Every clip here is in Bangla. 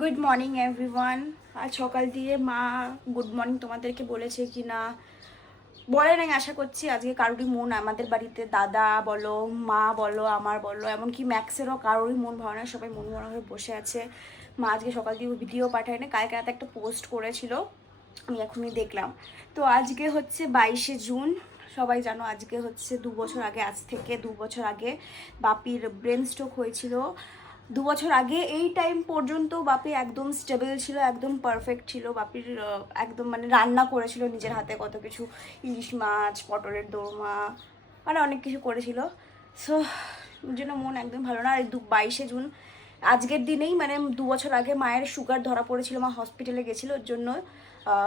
Good morning everyone. আজ সকাল দিয়ে মা গুড মর্নিং তোমাদেরকে বলেছে কি না বলে নাই, আশা করছি। আজকে কারোরই মন আমাদের বাড়িতে, দাদা বলো, মা বলো, আমার বলো, এমনকি ম্যাক্সেরও কারোরই মন ভালো না, সবাই মন মরা হয়ে বসে আছে। মা আজকে সকাল দিয়ে ভিডিও পাঠায় না, কালকে রাতে একটা পোস্ট করেছিল, আমি এখনই দেখলাম। তো আজকে হচ্ছে 22শে জুন। সবাই জানো আজকে হচ্ছে 2 বছর আগে, আজ থেকে 2 বছর আগে বাপির ব্রেন স্ট্রোক হয়েছিল। 2 বছর আগে এই টাইম পর্যন্ত বাপি একদম স্টেবল ছিল, একদম পারফেক্ট ছিল। বাপির একদম মানে রান্না করেছিল নিজের হাতে কত কিছু, ইলিশ মাছ, পটলের দোরমা, মানে অনেক কিছু করেছিল। সো ওর জন্য মন একদম ভালো না। আর 22শে জুন আজকের দিনেই মানে 2 বছর আগে মায়ের সুগার ধরা পড়েছিল, মা হসপিটালে গেছিলো। ওর জন্য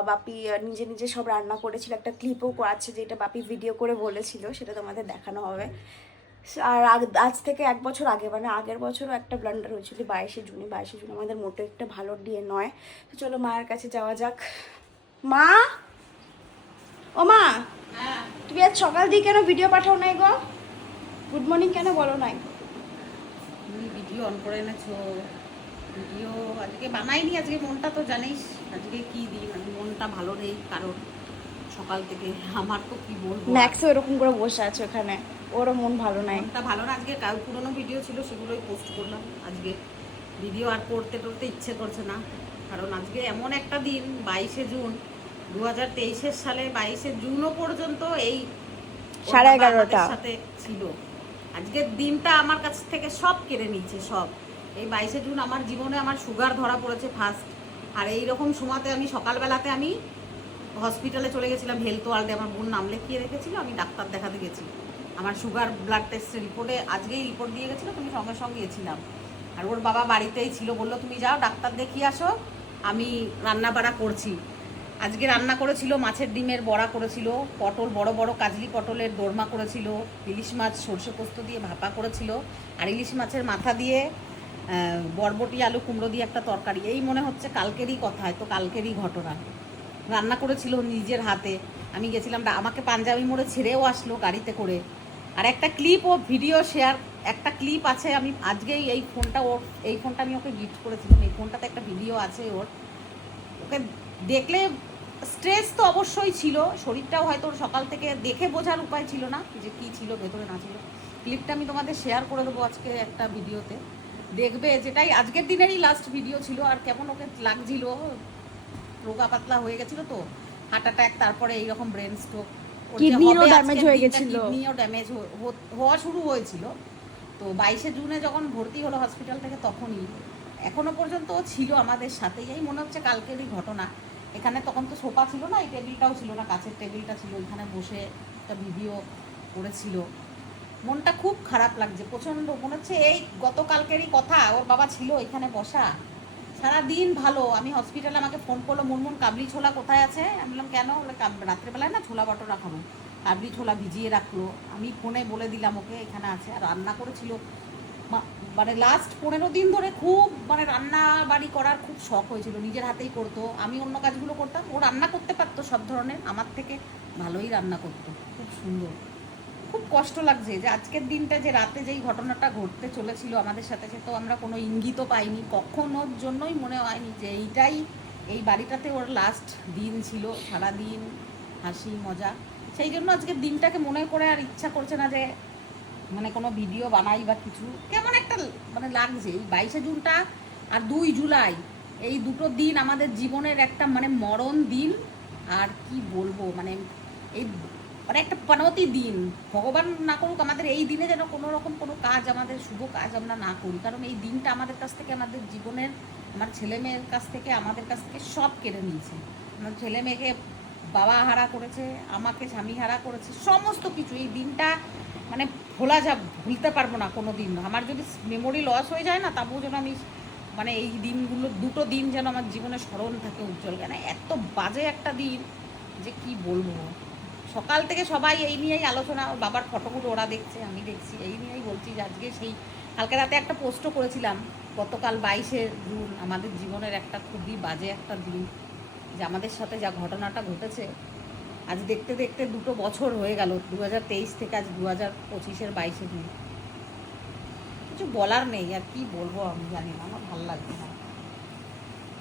বাপি নিজে নিজে সব রান্না করেছিল। একটা ক্লিপও আছে যেটা বাপি ভিডিও করে বলেছিল, সেটা তোমাদের দেখানো হবে। আর আজ থেকে 1 বছর আগে মানে আগের বছরও একটা ব্লান্ডার হয়েছিল 22শে জুনে। 22শে জুন আমাদের মোটে একটা ভালো ডে নয়। তো চলো মায়ের কাছে যাওয়া যাক। মা, ও মা, তুমি আজ সকাল দিয়ে কেন ভিডিও পাঠাও নাই গো? গুড মর্নিং কেন বলো নাই? তুমি ভিডিও অন করে এনেছো? ভিডিও আজকে বানাইনি, আজকে মনটা তো জানিস আজকে কি দিন, আমি মনটা ভালো নেই কারণ সকাল থেকে আমার তো কি বলবো আর। ম্যাক্সও এরকম করে বসে আছে ওখানে, ওরও মন ভালো নাই। মনটা ভালো না, আজকে কাল পুরোনো ভিডিও ছিল সেগুলোই পোস্ট করলাম। আজকে ভিডিও আর করতে টরতে ইচ্ছে করছে না, কারণ আজকে এমন একটা দিন 22শে জুন 2023 সালে 22শে জুনও পর্যন্ত এই ওর সাড়ে বাবা আমাদের 11টা। সাথে ছিল। আজকের দিনটা আমার কাছ থেকে সব কেড়ে নিয়েছে সব। এই 22শে জুন আমার জীবনে আমার সুগার ধরা পড়েছে ফার্স্ট। আর এই রকম সময়তে আমি সকালবেলাতে আমি হসপিটালে চলে গেছিলাম, হেলথ ওয়ার্ল্ডে আমার বোন নাম লিখিয়ে রেখেছিল, আমি ডাক্তার দেখাতে গেছি। আমার সুগার ব্লাড টেস্টের রিপোর্টে আজকেই রিপোর্ট দিয়ে গেছিলো, তুমি সঙ্গে সঙ্গে গেছিলাম। আর ওর বাবা বাড়িতেই ছিল, বললো তুমি যাও ডাক্তার দেখিয়ে আসো, আমি রান্না বাড়া করছি। আজকে রান্না করেছিল মাছের ডিমের বড়া করেছিল, পটল বড় বড় কাজলি পটলের দোরমা করেছিল, ইলিশ মাছ সর্ষে পোস্ত দিয়ে ভাপা করেছিল, আর ইলিশ মাছের মাথা দিয়ে বরবটি আলু কুমড়ো দিয়ে একটা তরকারি। এই মনে হচ্ছে কালকেরই কথা, হয়তো কালকেরই ঘটনা। রান্না করেছিল নিজের হাতে। আমি গেছিলাম, আমাকে পাঞ্জাবি মোড়ে ছেড়েও আসলো গাড়িতে করে। আর একটা ক্লিপ ও ভিডিও শেয়ার, একটা ক্লিপ আছে, আমি আজকেই এই ফোনটা ওর, এই ফোনটা আমি ওকে গিফট করেছিলাম, এই ফোনটাতে একটা ভিডিও আছে ওর। ওকে দেখলে স্ট্রেস তো অবশ্যই ছিল, শরীরটাও হয়তো ওর সকাল থেকে দেখে বোঝার উপায় ছিল না যে কী ছিল ভেতরে না ছিল। ক্লিপটা আমি তোমাদের শেয়ার করে দেবো আজকে একটা ভিডিওতে, দেখবে। যেটাই আজকের দিনেরই লাস্ট ভিডিও ছিল। আর কেমন ওকে লাগছিল, রোগা পাতলা হয়ে গেছিলো তো, হার্ট অ্যাটাক, তারপরে এইরকম ব্রেন স্ট্রোক। ওর যে কিডনিরও হবে ড্যামেজ আজকের হয়ে দিনটা, গেছিল। কিডনিও ড্যামেজ হওয়া শুরু হয়েছিল। তো 22শে জুনে যখন ভর্তি হলো হসপিটাল থেকে তখনই, এখনো পর্যন্ত ও ছিল আমাদের সাথেই। এই মনে হচ্ছে কালকেরই ঘটনা। এখানে তখন তো সোফা ছিল না, এই টেবিলটাও ছিল না, কাছের টেবিলটা ছিল, ওইখানে বসে একটা ভিডিও করেছিল। মনটা খুব খারাপ লাগছে প্রচণ্ড, মনে হচ্ছে এই গতকালকেরই কথা, ওর বাবা ছিল এখানে বসা সারাদিন ভালো। আমি হসপিটালে, আমাকে ফোন করলো, মুনমুন কাবলি ছোলা কোথায় আছে? আমি বললাম কেন? বলে রাত্রেবেলায় না ছোলা বাটোরা খাবো, কাবলি ছোলা ভিজিয়ে রাখলো। আমি ফোনে বলে দিলাম ওকে এখানে আছে। আর রান্না করেছিল, মানে লাস্ট 15 দিন ধরে খুব মানে রান্না বাড়ি করার খুব শখ হয়েছিল, নিজের হাতেই করতো। আমি অন্য কাজগুলো করতাম, ও রান্না করতে পারতো সব ধরনের, আমার থেকে ভালোই রান্না করতো, খুব সুন্দর। খুব কষ্ট লাগছে যে আজকের দিনটা, যে রাতে যেই ঘটনাটা ঘটতে চলেছিল আমাদের সাথে, সে তো আমরা কোনো ইঙ্গিতও পাইনি, কখনোর জন্যই মনে হয়নি যে এইটাই, এই বাড়িটাতে ওর লাস্ট দিন ছিল, সারাদিন হাসি মজা। সেই জন্য আজকের দিনটাকে মনে করে আর ইচ্ছা করছে না যে মানে কোনো ভিডিও বানাই বা কিছু। কেমন একটা মানে লাগছে এই 22শে জুনটা আর 2 জুলাই, এই দুটো দিন আমাদের জীবনের একটা মানে মরণ দিন। আর কি বলবো, মানে এই মানে একটা পনৌতি দিন। ভগবান না করুক আমাদের এই দিনে যেন কোনো রকম কোনো কাজ, আমাদের শুভ কাজ আমরা না করি, কারণ এই দিনটা আমাদের কাছ থেকে, আমাদের জীবনের, আমার ছেলে মেয়ের কাছ থেকে, আমাদের কাছ থেকে সব কেড়ে নিয়েছে। আমার ছেলে মেয়েকে বাবা হারা করেছে, আমাকে স্বামী হারা করেছে, সমস্ত কিছু। এই দিনটা মানে ভুলতে পারবো না কোনো দিন। আমার যদি মেমোরি লস হয়ে যায় না, তারপরেও যেন আমি মানে এই দিনগুলো, দুটো দিন যেন আমার জীবনে স্মরণ থাকে উজ্জ্বল। কেন এত বাজে একটা দিন যে কি বলবো। সকাল থেকে সবাই এই নিয়েই আলোচনা, ওর বাবার ফটোগুলো ওরা দেখছে, আমি দেখছি, এই নিয়েই বলছি যে আজকে সেই কালকে রাতে একটা পোস্টও করেছিলাম, গতকাল 22শে জুন আমাদের জীবনের একটা খুবই বাজে একটা দিন, যে আমাদের সাথে যা ঘটনাটা ঘটেছে। আজ দেখতে দেখতে 2 বছর হয়ে গেল, 2023 থেকে আজ 2025-এর 22শে জুন। কিছু বলার নেই, আর কি বলবো আমি জানি না, আমার ভালো লাগছে না।